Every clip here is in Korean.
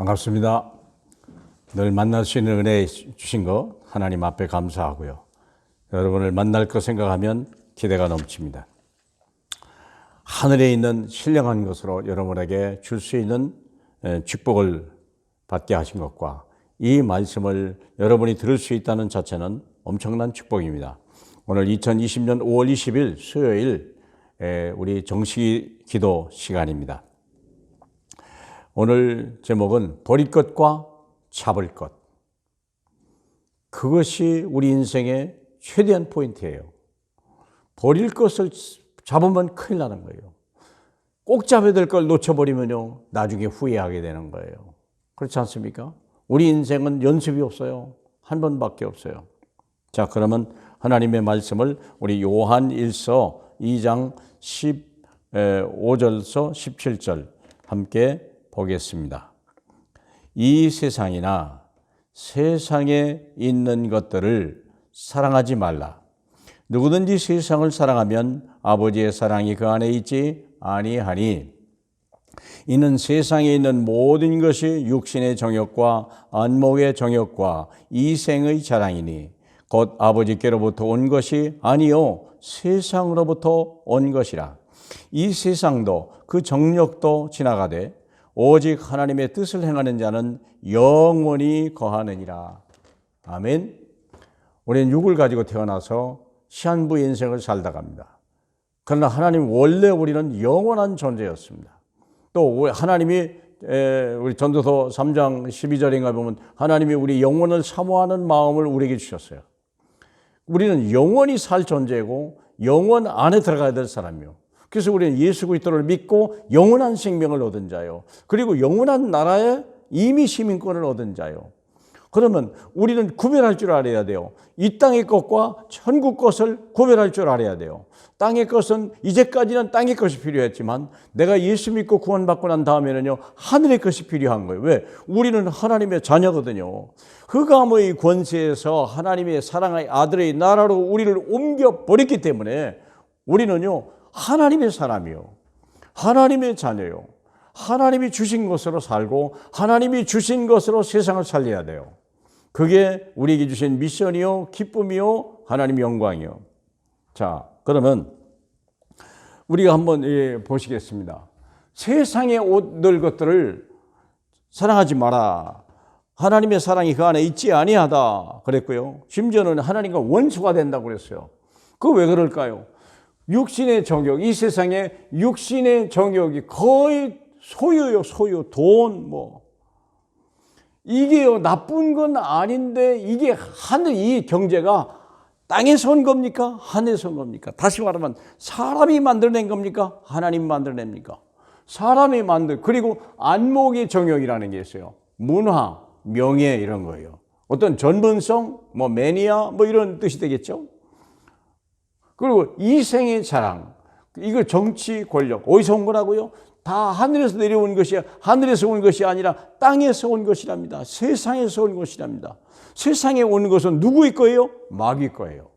반갑습니다. 늘 만날 수 있는 은혜 주신 것 하나님 앞에 감사하고요. 여러분을 만날 것 생각하면 기대가 넘칩니다. 하늘에 있는 신령한 것으로 여러분에게 줄 수 있는 축복을 받게 하신 것과 이 말씀을 여러분이 들을 수 있다는 자체는 엄청난 축복입니다. 오늘 2020년 5월 20일 수요일 우리 정식 기도 시간입니다. 오늘 제목은 버릴 것과 잡을 것. 그것이 우리 인생의 최대한 포인트예요. 버릴 것을 잡으면 큰일 나는 거예요. 꼭 잡아야 될 걸 놓쳐버리면요, 나중에 후회하게 되는 거예요. 그렇지 않습니까? 우리 인생은 연습이 없어요. 한 번밖에 없어요. 자, 그러면 하나님의 말씀을 우리 요한 1서 2장 15절서 17절 함께 보겠습니다. 이 세상이나 세상에 있는 것들을 사랑하지 말라. 누구든지 세상을 사랑하면 아버지의 사랑이 그 안에 있지 아니하니, 이는 세상에 있는 모든 것이 육신의 정욕과 안목의 정욕과 이생의 자랑이니 곧 아버지께로부터 온 것이 아니요 세상으로부터 온 것이라. 이 세상도 그 정욕도 지나가되 오직 하나님의 뜻을 행하는 자는 영원히 거하느니라. 아멘. 우리는 육을 가지고 태어나서 시한부 인생을 살다 갑니다. 그러나 하나님 원래 우리는 영원한 존재였습니다. 또 하나님이 우리 전도서 3장 12절인가 보면 하나님이 우리 영혼을 사모하는 마음을 우리에게 주셨어요. 우리는 영원히 살 존재고 영원 안에 들어가야 될 사람이요. 그래서 우리는 예수 그리스도를 믿고 영원한 생명을 얻은 자요. 그리고 영원한 나라에 이미 시민권을 얻은 자요. 그러면 우리는 구별할 줄 알아야 돼요. 이 땅의 것과 천국 것을 구별할 줄 알아야 돼요. 땅의 것은 이제까지는 땅의 것이 필요했지만 내가 예수 믿고 구원받고 난 다음에는요, 하늘의 것이 필요한 거예요. 왜? 우리는 하나님의 자녀거든요. 흑암의 권세에서 하나님의 사랑의 아들의 나라로 우리를 옮겨버렸기 때문에 우리는요, 하나님의 사람이요, 하나님의 자녀요, 하나님이 주신 것으로 살고 하나님이 주신 것으로 세상을 살려야 돼요. 그게 우리에게 주신 미션이요, 기쁨이요, 하나님의 영광이요. 자, 그러면 우리가 한번 보시겠습니다. 세상에 얻을 것들을 사랑하지 마라. 하나님의 사랑이 그 안에 있지 아니하다 그랬고요. 심지어는 하나님과 원수가 된다고 그랬어요. 그거 왜 그럴까요? 육신의 정욕, 이 세상에 육신의 정욕이 거의 소유요, 소유, 돈, 이게요, 나쁜 건 아닌데, 이게 이 경제가 땅에서 온 겁니까? 하늘에서 온 겁니까? 다시 말하면, 사람이 만들어낸 겁니까? 하나님 만들어냅니까? 사람이 그리고 안목의 정욕이라는 게 있어요. 문화, 명예, 이런 거예요. 어떤 전문성, 매니아, 이런 뜻이 되겠죠? 그리고 이생의 자랑, 이거 정치, 권력, 어디서 온 거라고요? 다 하늘에서 내려온 것이, 하늘에서 온 것이 아니라 땅에서 온 것이랍니다. 세상에서 온 것이랍니다. 세상에 온 것은 누구의 거예요? 마귀 거예요.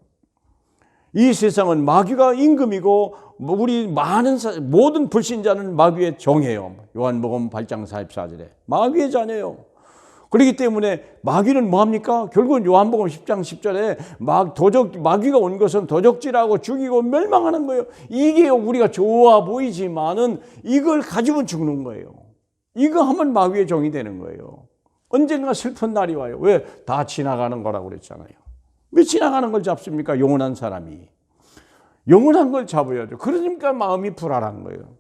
이 세상은 마귀가 임금이고 우리 모든 불신자는 마귀의 종이에요. 요한복음 8장 44절에 마귀의 자녀예요. 그렇기 때문에 마귀는 뭐합니까? 결국은 요한복음 10장 10절에 마귀가 온 것은 도적질하고 죽이고 멸망하는 거예요. 이게 우리가 좋아 보이지만은 이걸 가지고 죽는 거예요. 이거 하면 마귀의 종이 되는 거예요. 언젠가 슬픈 날이 와요. 왜? 다 지나가는 거라고 그랬잖아요. 왜 지나가는 걸 잡습니까? 영원한 사람이. 영원한 걸 잡아야죠. 그러니까 마음이 불안한 거예요.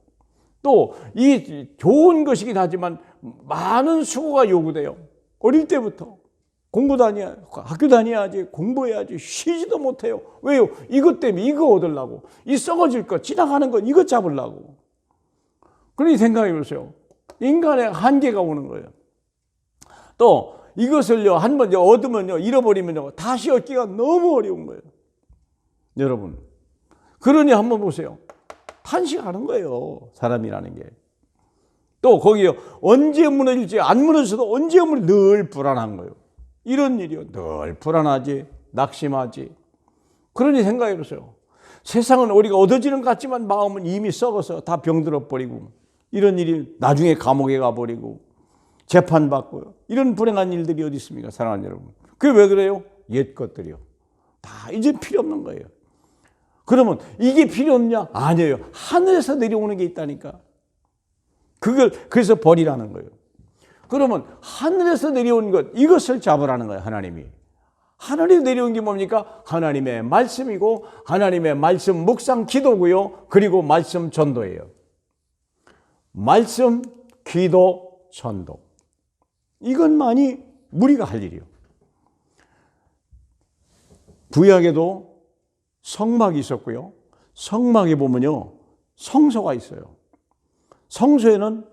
또 이 좋은 것이긴 하지만 많은 수고가 요구돼요. 어릴 때부터 공부 학교 다녀야지, 공부해야지, 쉬지도 못해요. 왜요? 이것 때문에 이거 얻으려고. 이 썩어질 것, 지나가는 것, 이것 잡으려고. 그러니 생각해 보세요. 인간의 한계가 오는 거예요. 또 이것을요, 한번 얻으면요, 잃어버리면요, 다시 얻기가 너무 어려운 거예요. 여러분. 그러니 한번 보세요. 탄식하는 거예요, 사람이라는 게. 또 거기요, 언제 무너질지, 안 무너져도 언제 늘 불안한 거예요. 이런 일이요, 늘 불안하지, 낙심하지. 그러니 생각해 보세요. 세상은 우리가 얻어지는 것 같지만 마음은 이미 썩어서 다 병들어 버리고, 이런 일이 나중에 감옥에 가버리고, 재판받고 이런 불행한 일들이 어디 있습니까? 사랑하는 여러분. 그게 왜 그래요? 옛 것들이요. 다 이제 필요 없는 거예요. 그러면 이게 필요 없냐? 아니에요. 하늘에서 내려오는 게 있다니까. 그걸 그래서 버리라는 거예요. 그러면 하늘에서 내려온 것, 이것을 잡으라는 거예요. 하나님이. 하늘에 내려온 게 뭡니까? 하나님의 말씀이고 하나님의 말씀 묵상 기도고요. 그리고 말씀 전도예요. 말씀, 기도, 전도. 이것만이 우리가 할 일이요. 구약에도 성막이 있었고요. 성막에 보면요, 성소가 있어요. 성소에는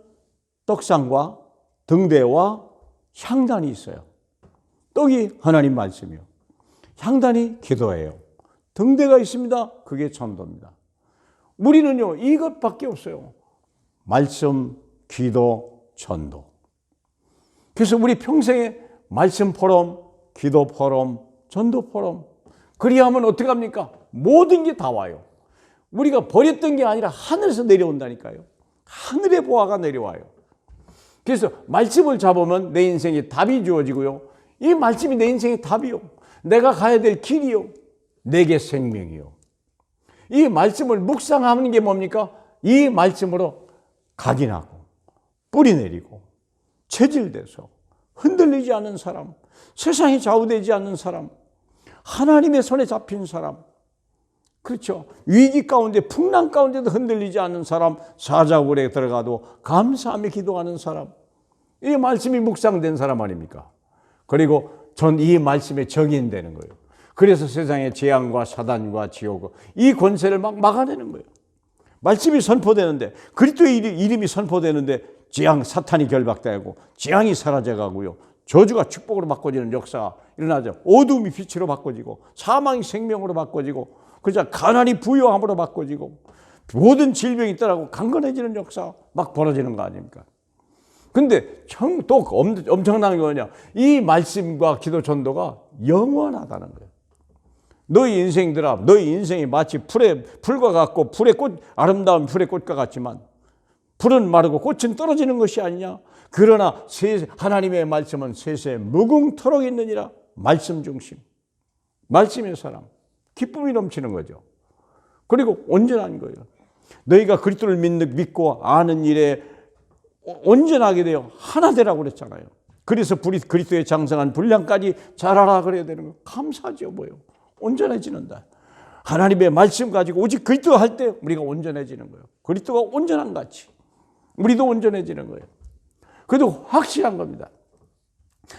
떡상과 등대와 향단이 있어요. 떡이 하나님 말씀이요. 향단이 기도예요. 등대가 있습니다. 그게 전도입니다. 우리는요, 이것밖에 없어요. 말씀, 기도, 전도. 그래서 우리 평생에 말씀 포럼, 기도 포럼, 전도 포럼. 그리하면 어떻게 합니까? 모든 게 다 와요. 우리가 버렸던 게 아니라 하늘에서 내려온다니까요. 하늘의 보화가 내려와요. 그래서 말씀을 잡으면 내 인생에 답이 주어지고요. 이 말씀이 내 인생의 답이요. 내가 가야 될 길이요. 내게 생명이요. 이 말씀을 묵상하는 게 뭡니까? 이 말씀으로 각인하고 뿌리 내리고 체질돼서 흔들리지 않는 사람, 세상에 좌우되지 않는 사람, 하나님의 손에 잡힌 사람, 그렇죠. 위기 가운데 풍랑 가운데도 흔들리지 않는 사람, 사자굴에 들어가도 감사하며 기도하는 사람, 이 말씀이 묵상된 사람 아닙니까? 그리고 전 이 말씀에 정인되는 거예요. 그래서 세상의 재앙과 사단과 지옥, 이 권세를 막 막아내는 거예요. 말씀이 선포되는데, 그리스도의 이름이 선포되는데 재앙, 사탄이 결박되고 재앙이 사라져가고요. 저주가 축복으로 바꿔지는 역사가 일어나죠. 어둠이 빛으로 바꿔지고 사망이 생명으로 바꿔지고 그저 가난이 부유함으로 바꿔지고 모든 질병이 떠나고 강건해지는 역사 막 벌어지는 거 아닙니까? 근데 또 엄청난 게 뭐냐? 이 말씀과 기도 전도가 영원하다는 거예요. 너희 인생들아, 너희 인생이 마치 풀과 같고 아름다운 풀의 꽃과 같지만 풀은 마르고 꽃은 떨어지는 것이 아니냐? 그러나 하나님의 말씀은 세세 무궁토록 있느니라. 말씀 중심, 말씀의 사람, 기쁨이 넘치는 거죠. 그리고 온전한 거예요. 너희가 그리스도를 믿고 아는 일에 온전하게 되어 하나 되라고 그랬잖아요. 그래서 그리스도의 장성한 분량까지 자라라 그래야 되는 거. 감사하죠, 뭐요. 온전해지는다. 하나님의 말씀 가지고 오직 그리스도 할 때 우리가 온전해지는 거예요. 그리스도가 온전한 같이 우리도 온전해지는 거예요. 그래도 확실한 겁니다.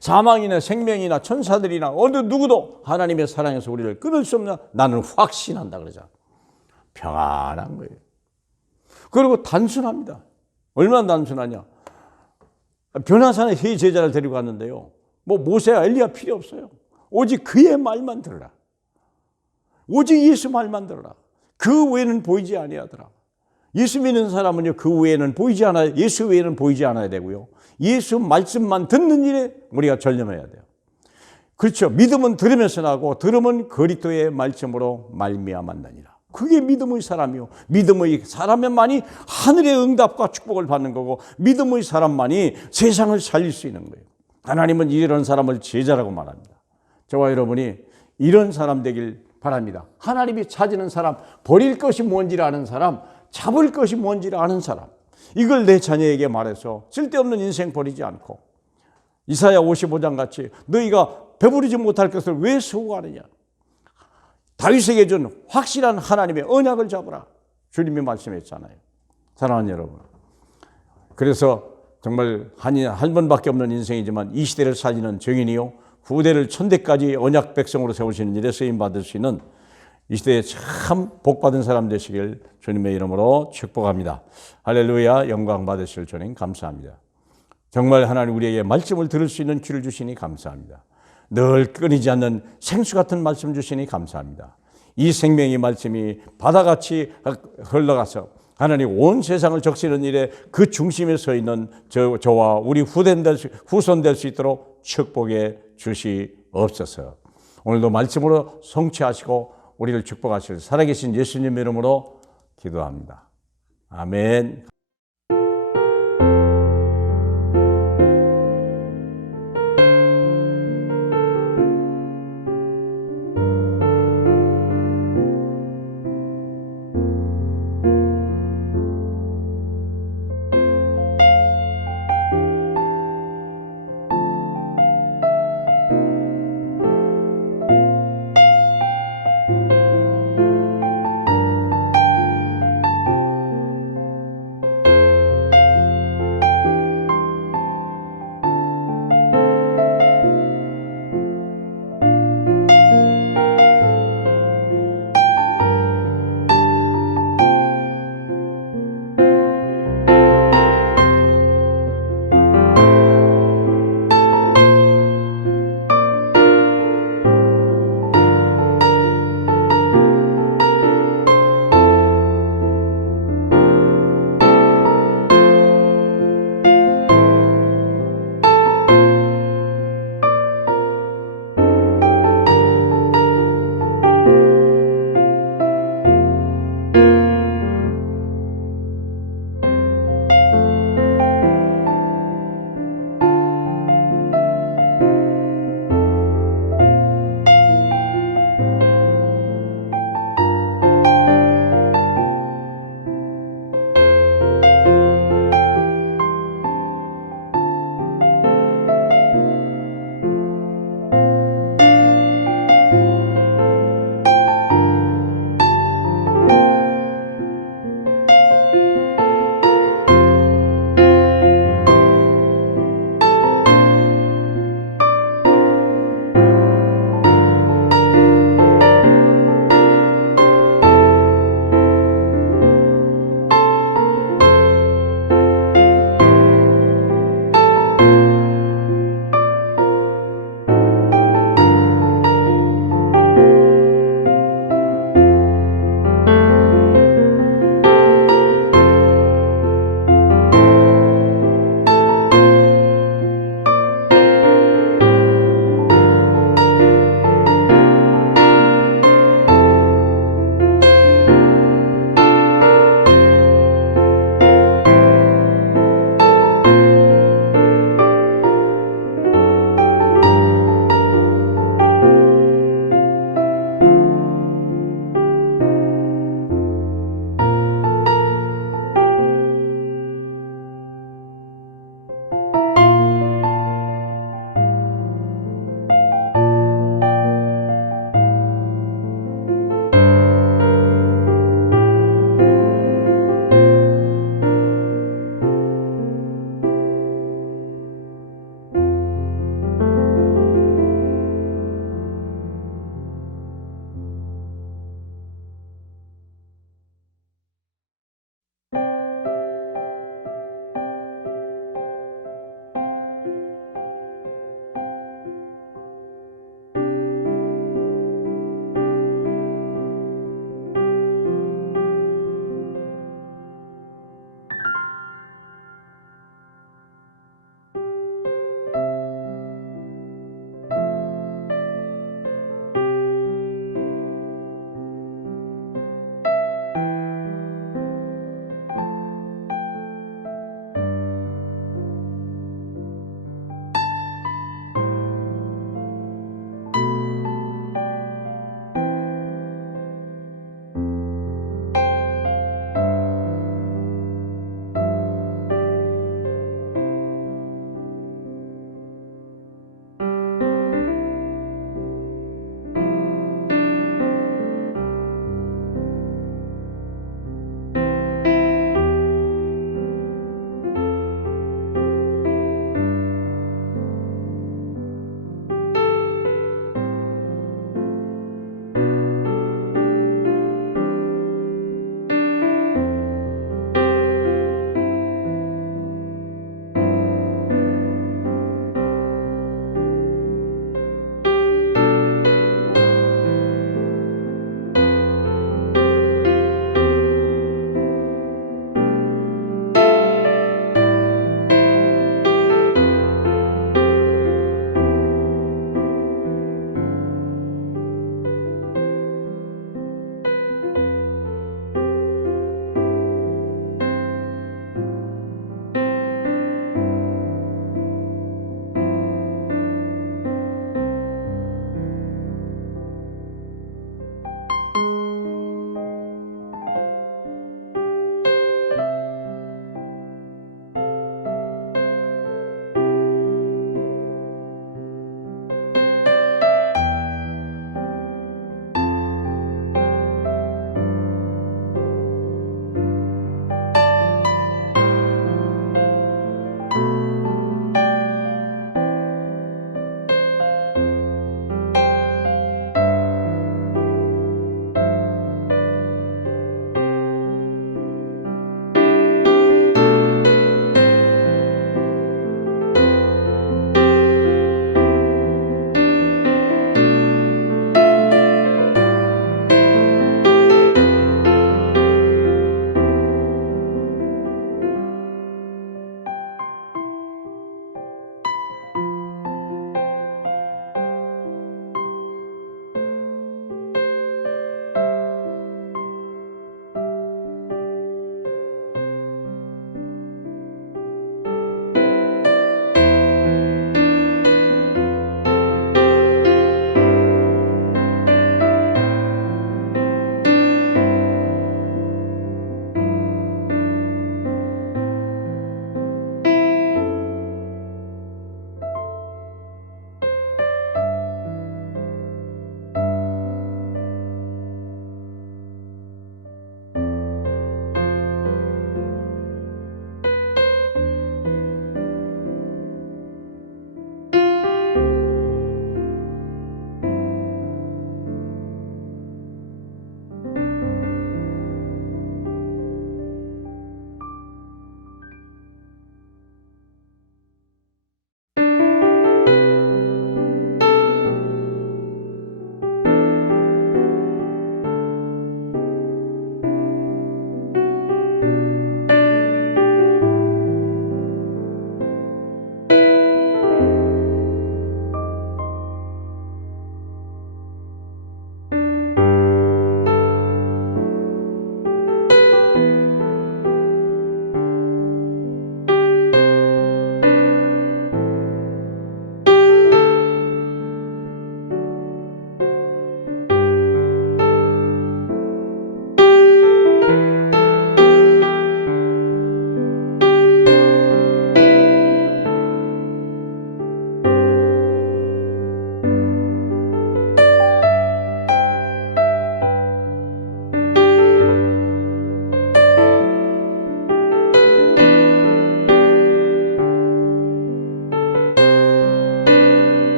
사망이나 생명이나 천사들이나 어느 누구도 하나님의 사랑에서 우리를 끊을 수 없는, 나는 확신한다 그러잖아. 평안한 거예요. 그리고 단순합니다. 얼마나 단순하냐. 변화산에 세 제자를 데리고 갔는데요. 모세와 엘리야 필요 없어요. 오직 그의 말만 들으라. 오직 예수 말만 들으라. 그 외에는 보이지 아니하더라. 예수 믿는 사람은요, 그 외에는 보이지 않아요. 예수 외에는 보이지 않아야 되고요. 예수 말씀만 듣는 일에 우리가 전념해야 돼요. 그렇죠. 믿음은 들으면서 나고 들음은 그리스도의 말씀으로 말미암아 나니라. 그게 믿음의 사람이요. 믿음의 사람만이 하늘의 응답과 축복을 받는 거고 믿음의 사람만이 세상을 살릴 수 있는 거예요. 하나님은 이런 사람을 제자라고 말합니다. 저와 여러분이 이런 사람 되길 바랍니다. 하나님이 찾는 사람, 버릴 것이 뭔지를 아는 사람, 잡을 것이 뭔지를 아는 사람, 이걸 내 자녀에게 말해서 쓸데없는 인생 버리지 않고 이사야 55장 같이 너희가 배부르지 못할 것을 왜 수고하느냐. 다윗에게 준 확실한 하나님의 언약을 잡으라. 주님이 말씀했잖아요. 사랑하는 여러분. 그래서 정말 한 번밖에 없는 인생이지만 이 시대를 살리는 증인이요. 후대를 천대까지 언약 백성으로 세우시는 일에 쓰임받을 수 있는 이 시대에 참 복받은 사람 되시길 주님의 이름으로 축복합니다. 할렐루야. 영광 받으실 주님 감사합니다. 정말 하나님 우리에게 말씀을 들을 수 있는 귀를 주시니 감사합니다. 늘 끊이지 않는 생수 같은 말씀 주시니 감사합니다. 이 생명의 말씀이 바다같이 흘러가서 하나님 온 세상을 적시는 일에 그 중심에 서 있는 저와 우리 후손 될 수 있도록 축복해 주시옵소서. 오늘도 말씀으로 성취하시고 우리를 축복하실 살아계신 예수님 이름으로 기도합니다. 아멘.